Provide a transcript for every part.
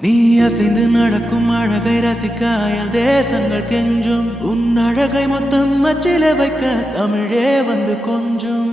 நீ அசைந்து நடக்கும் அழகை ரசிக்க அயல் தேசங்கள் கெஞ்சும் உன் அழகை மொத்தம் அச்சில வைக்க தமிழே வந்து கொஞ்சும்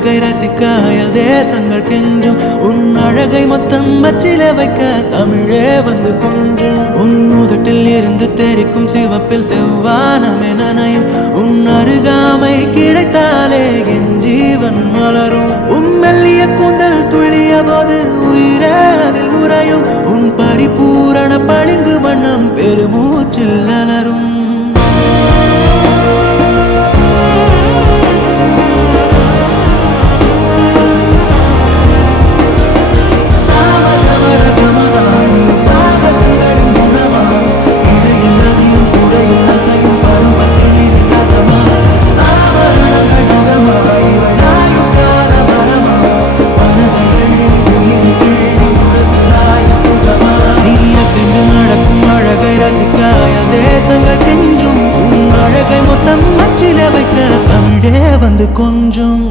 அழகை ரசிக்க அயல் தேசங்கள் கெஞ்சும் உன் அழகை மொத்தம் அச்சில வைக்க தமிழே வந்து கொஞ்சும் உன் உதட்டில் இருந்து தெரிக்கும் சிவப்பில் செவ்வானமே நனையும் உன் அருகாமை கிடைத்தாலே என் ஜீவன் மலரும் உன் மெல்லிய கூந்தல் துளிய போது உயிரே அதில் உறையும் உன் பரிபூரண பளிங்கு வண்ணம் பெருமூச்சில் அலரும் தமிழே வந்து கொஞ்சம்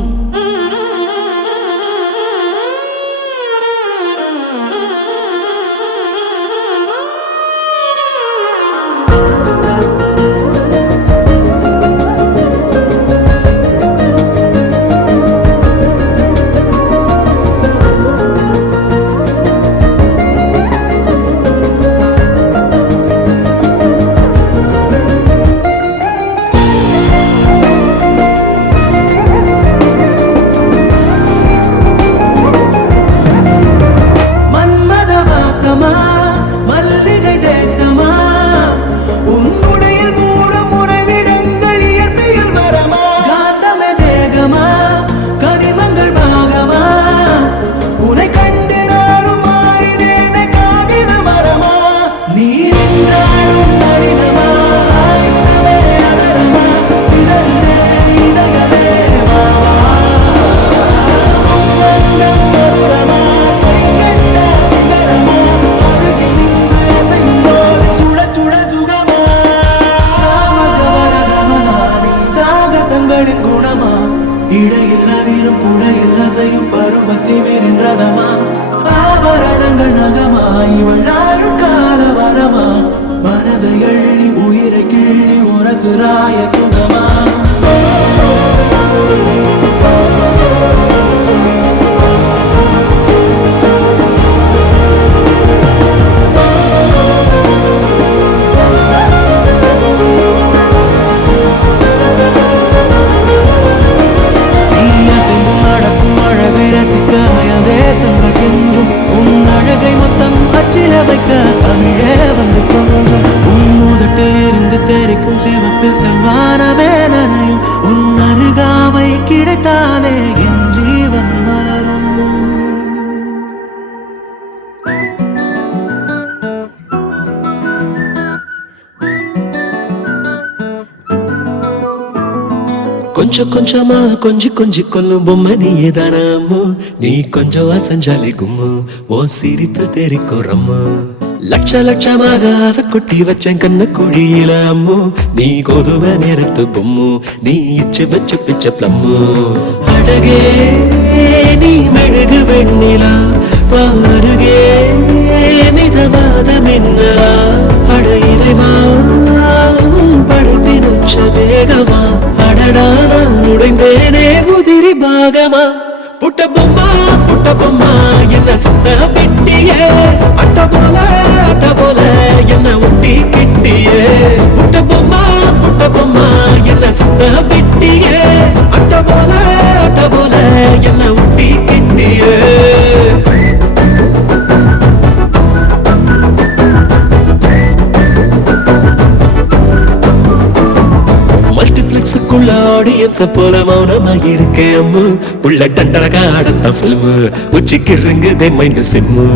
இடையில்லாதீரும் கூட இல்லசையும் பருவத்தை மீறின்றதமா ஆபரணங்கள் நகமாய் இவள் கால வரமா மனதை எள்ளி உயிரை கிள்ளி உரசுராய சுகமா தமிழே வந்து கொஞ்சம் உன் முதட்டில் இருந்து தெரிக்கும் சிவப்பில் செவ்வானமே நனையும் உன் அருகாமை கிடைத்தாலே என் ஜீவன் மலரும் கொஞ்சம் கொஞ்சமா கொஞ்சி கொஞ்சி கொல்லும் பொம்மை நீயே தானம்மோ நீ கொஞ்சம் அசஞ்சாலி கும்மு ஓ சிரிப்பில் தெரிக்கும் ரம்மு லட்ச லட்சமாக ஆசை கொட்டி வச்சேன் கண்ண குழியில அம்மோ நீ கோதுமை நேரத்து பொம்மு நீ இச்சு வச்சு பிச்ச பிளம்மு அழகே நீ மெழுகு வெண்ணிலா பாருகே மிதவாத மின்னலா அட இறைவா படைப்பின் உச்ச வேகமா அடடா நான் உடைந்தேனே உதிரி பாகமா புட்ட பொம்மா என்ன சத்த பெட்டியே அட்ட போல என்ன ஒட்டி கிட்டியே புட்ட பொம்மா என்ன சத்த பெட்டியே அட்ட போல என்ன ஒட்டி கிட்டியே மல்டிப்ளெக்ஸுக்குள்ள ஆடியன்ஸ போல மௌனமாக இருக்கேன் அம்மு உள்ள டண்டரகா ஆடத்தான் ஃபில்மு உச்சிக்கு இருங்குதே மைண்டு சிம்மு